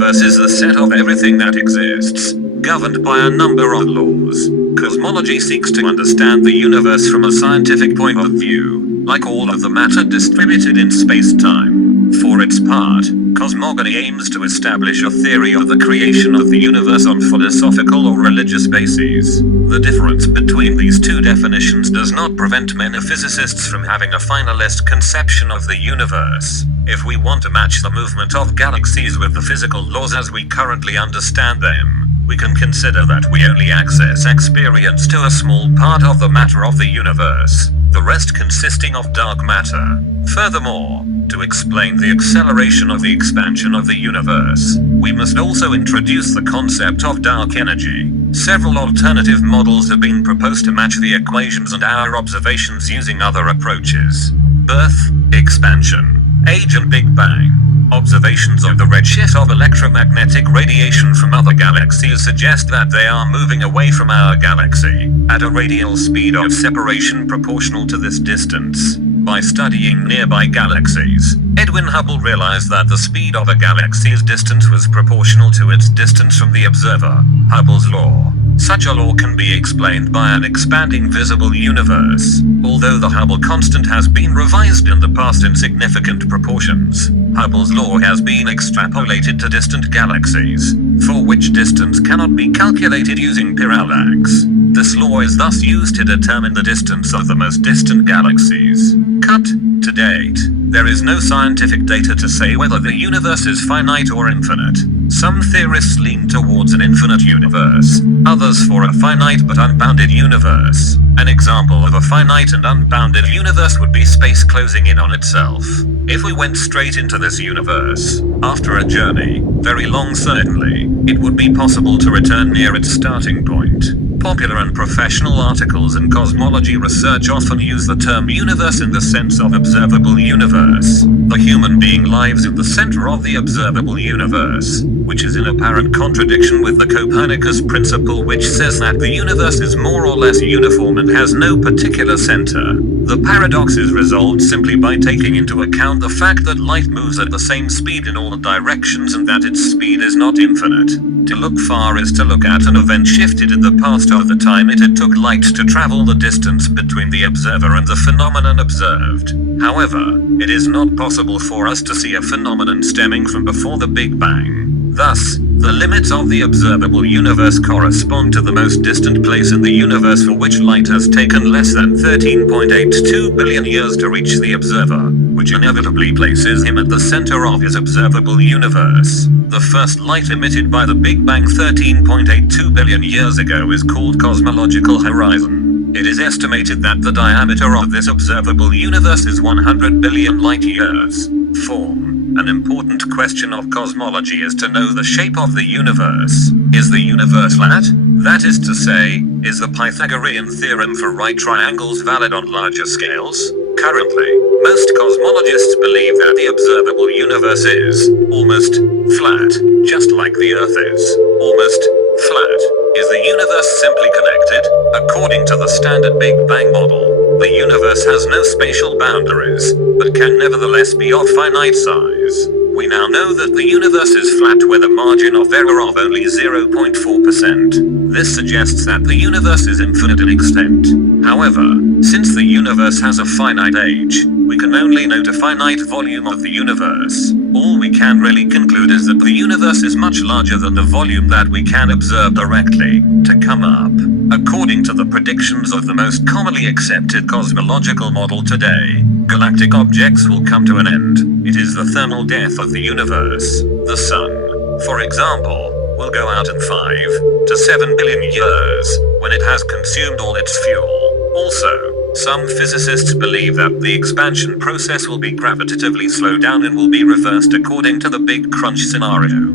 universe is the set of everything that exists, governed by a number of laws. Cosmology seeks to understand the universe from a scientific point of view, like all of the matter distributed in space-time. For its part, cosmogony aims to establish a theory of the creation of the universe on philosophical or religious bases. The difference between these two definitions does not prevent metaphysicists from having a finalist conception of the universe. If we want to match the movement of galaxies with the physical laws as we currently understand them, we can consider that we only access experience to a small part of the matter of the universe, the rest consisting of dark matter. Furthermore, to explain the acceleration of the expansion of the universe, we must also introduce the concept of dark energy. Several alternative models have been proposed to match the equations and our observations using other approaches. Birth, expansion, age and Big Bang. Observations of the redshift of electromagnetic radiation from other galaxies suggest that they are moving away from our galaxy at a radial speed of separation proportional to this distance. By studying nearby galaxies, Edwin Hubble realized that the speed of a galaxy's distance was proportional to its distance from the observer, Hubble's law. Such a law can be explained by an expanding visible universe. Although the Hubble constant has been revised in the past in significant proportions, Hubble's law has been extrapolated to distant galaxies, for which distance cannot be calculated using parallax. This law is thus used to determine the distance of the most distant galaxies. Cut. To date, there is no scientific data to say whether the universe is finite or infinite. Some theorists lean towards an infinite universe, others for a finite but unbounded universe. An example of a finite and unbounded universe would be space closing in on itself. If we went straight into this universe, after a journey, very long certainly, it would be possible to return near its starting point. Popular and professional articles in cosmology research often use the term universe in the sense of observable universe. The human being lives in the center of the observable universe, which is in apparent contradiction with the Copernicus principle, which says that the universe is more or less uniform and has no particular center. The paradox is resolved simply by taking into account the fact that light moves at the same speed in all directions and that its speed is not infinite. To look far is to look at an event shifted in the past of the time it took light to travel the distance between the observer and the phenomenon observed. However, it is not possible for us to see a phenomenon stemming from before the Big Bang. Thus, the limits of the observable universe correspond to the most distant place in the universe for which light has taken less than 13.82 billion years to reach the observer, which inevitably places him at the center of his observable universe. The first light emitted by the Big Bang 13.82 billion years ago is called Cosmological Horizon. It is estimated that the diameter of this observable universe is 100 billion light years. Form. An important question of cosmology is to know the shape of the universe. Is the universe flat? That is to say, is the Pythagorean theorem for right triangles valid on larger scales? Currently, most cosmologists believe that the observable universe is almost flat, just like the Earth is almost flat. Is the universe simply connected? According to the standard Big Bang model, the universe has no spatial boundaries, but can nevertheless be of finite size. We now know that the universe is flat with a margin of error of only 0.4%. This suggests that the universe is infinite in extent. However, since the universe has a finite age, we can only note a finite volume of the universe. All we can really conclude is that the universe is much larger than the volume that we can observe directly. To come up, according to the predictions of the most commonly accepted cosmological model today, galactic objects will come to an end. It is the thermal death of the universe. The sun, for example, will go out in 5 to 7 billion years, when it has consumed all its fuel. Also, some physicists believe that the expansion process will be gravitatively slowed down and will be reversed according to the Big Crunch scenario.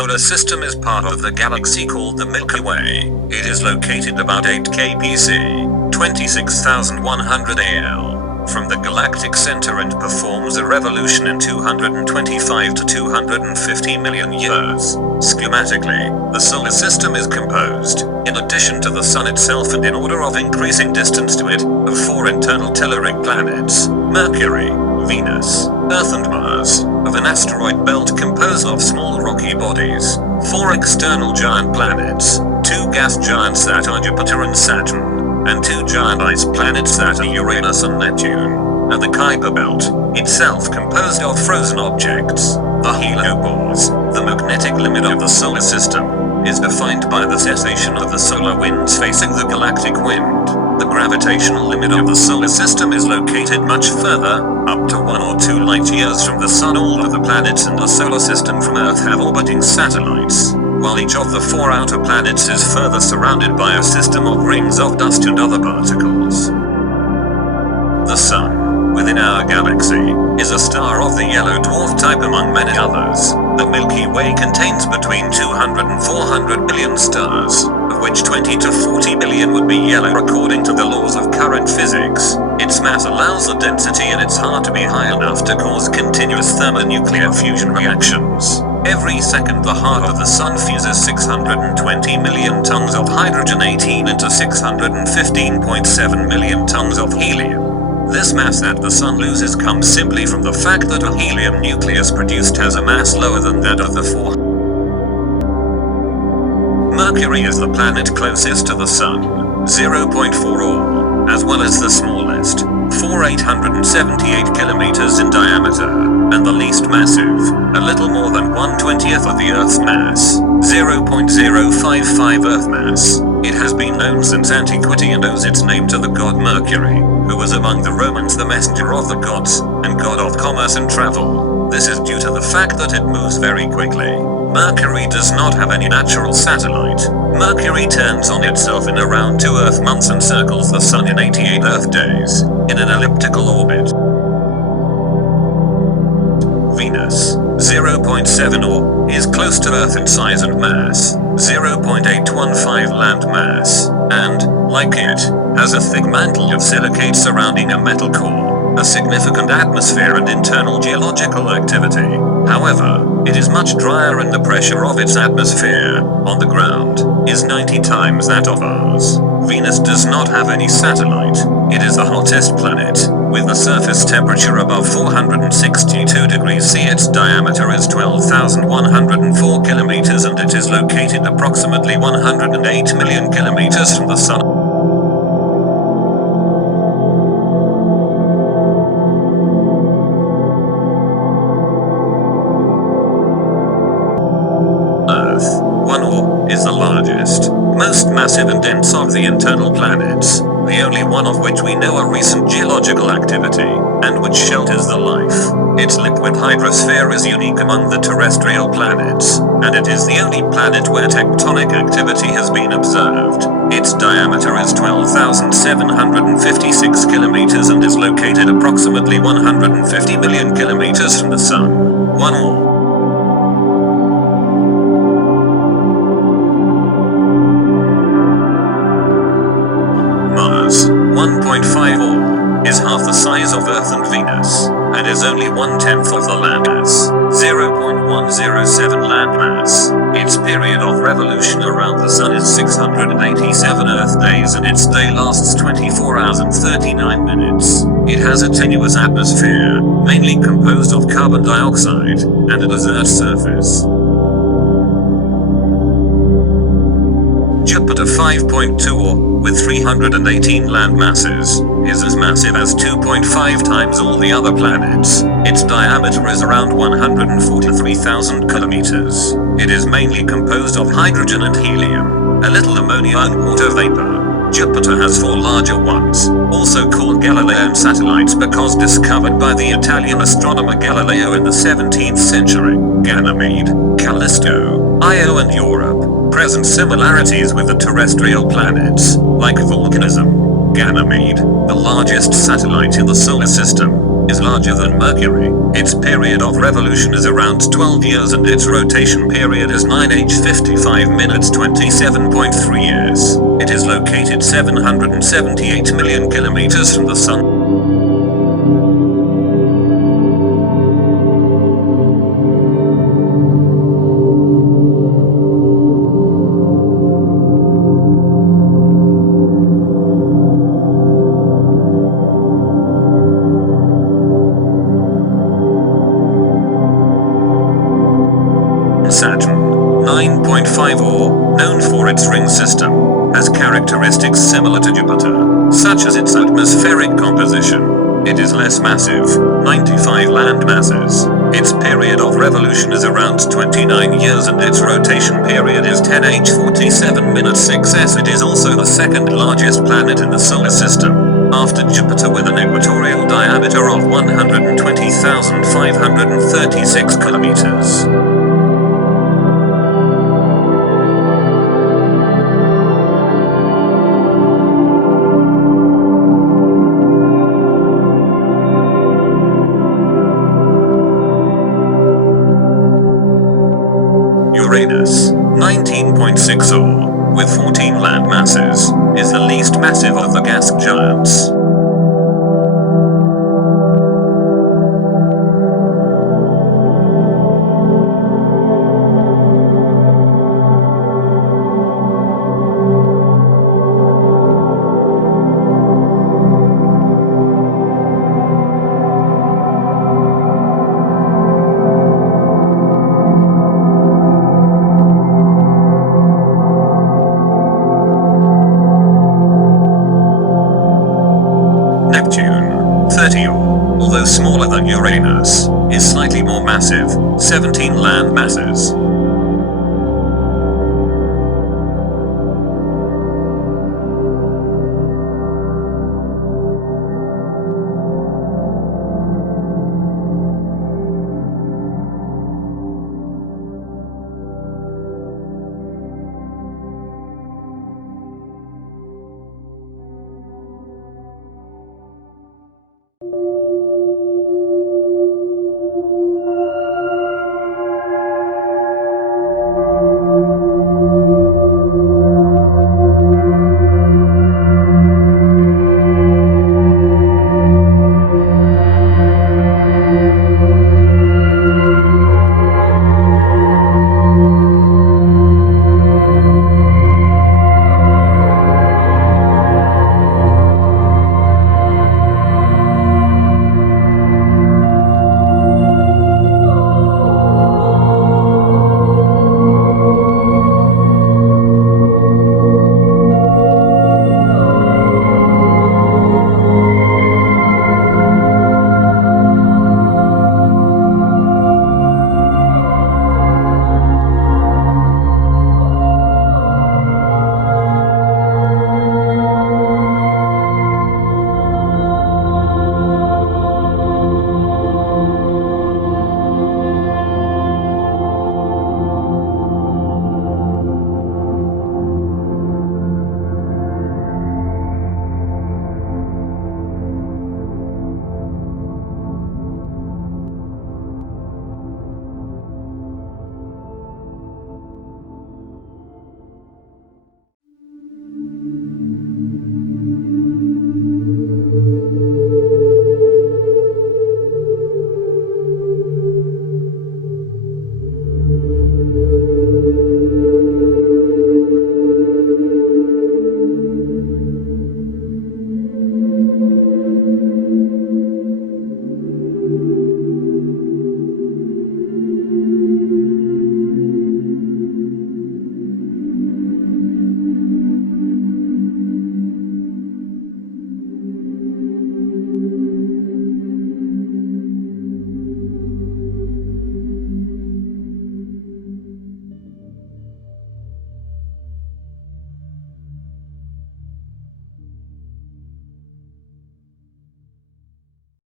solar system is part of the galaxy called the Milky Way. It is located about 8 kpc, 26,100 AL, from the galactic center and performs a revolution in 225 to 250 million years. Schematically, the solar system is composed, in addition to the Sun itself and in order of increasing distance to it, of 4 internal telluric planets: Mercury, Venus, Earth and Mars, of an asteroid belt composed of small rocky bodies, 4 external giant planets, 2 gas giants that are Jupiter and Saturn, and 2 giant ice planets that are Uranus and Neptune, and the Kuiper belt, itself composed of frozen objects. The heliopause, the magnetic limit of the solar system, is defined by the cessation of the solar winds facing the galactic wind. The gravitational limit of the solar system is located much further, up to 1 or 2 light years from the Sun. All of the planets in the solar system from Earth have orbiting satellites, while each of the 4 outer planets is further surrounded by a system of rings of dust and other particles. The Sun, within our galaxy, is a star of the yellow dwarf type among many others. The Milky Way contains between 200 and 400 billion stars, of which 20 to 40 billion would be yellow according to the laws of current physics. Its mass allows the density in its heart to be high enough to cause continuous thermonuclear fusion reactions. Every second the heart of the Sun fuses 620 million tons of hydrogen-18 into 615.7 million tons of helium. This mass that the Sun loses comes simply from the fact that a helium nucleus produced has a mass lower than that of the 4. Mercury is the planet closest to the Sun, 0.4 or, as well as the smallest, 878 kilometers in diameter, and the least massive, a little more than 1/20th of the Earth's mass, 0.055 Earth mass. It has been known since antiquity and owes its name to the god Mercury, who was among the Romans the messenger of the gods, and god of commerce and travel. This is due to the fact that it moves very quickly. Mercury does not have any natural satellite. Mercury turns on itself in around 2 Earth months and circles the Sun in 88 Earth days, in an elliptical orbit. Venus, 0.7 or, is close to Earth in size and mass, 0.815 land mass, and, like it, has a thick mantle of silicate surrounding a metal core, a significant atmosphere and internal geological activity. However, it is much drier and the pressure of its atmosphere, on the ground, is 90 times that of ours. Venus does not have any satellite. It is the hottest planet, with a surface temperature above 462 degrees C. Its diameter is 12,104 kilometers and it is located approximately 108 million kilometers from the Sun. Earth, 1 or, is the largest, most massive and dense of the internal planets, the only one of which we know a recent geological activity, and which shelters the life. Its liquid hydrosphere is unique among the terrestrial planets, and it is the only planet where tectonic activity has been observed. Its diameter is 12,756 kilometers and is located approximately 150 million kilometers from the Sun. 1 or. Mars, 1.5 or, is half the size of Earth and Venus, and is only 1/10 of the landmass, 0.107 landmass. Its period of revolution around the Sun is 687 Earth days and its day lasts 24 hours and 39 minutes. It has a tenuous atmosphere, mainly composed of carbon dioxide, and a desert surface. Jupiter 5.2 or, with 318 land masses, is as massive as 2.5 times all the other planets. Its diameter is around 143,000 kilometers. It is mainly composed of hydrogen and helium, a little ammonia and water vapor. Jupiter has 4 larger ones, also called Galilean satellites because discovered by the Italian astronomer Galileo in the 17th century. Ganymede, Callisto, Io and Europe present similarities with the terrestrial planets, like volcanism. Ganymede, the largest satellite in the solar system, is larger than Mercury. Its period of revolution is around 12 years and its rotation period is 9h 55 minutes 27.3 years. It is located 778 million kilometers from the Sun. Saturn 9.5 or, known for its ring system, has characteristics similar to Jupiter, such as its atmospheric composition. It is less massive, 95 land masses. Its period of revolution is around 29 years and its rotation period is 10h 47 minutes 6s. It is also the second largest planet in the solar system, after Jupiter, with an equatorial diameter of 120,536 kilometers. Uranus, 19.6 or, with 14 land masses, is the least massive of the gas giants. Neptune, 30 or, although smaller than Uranus, is slightly more massive, 17 land masses.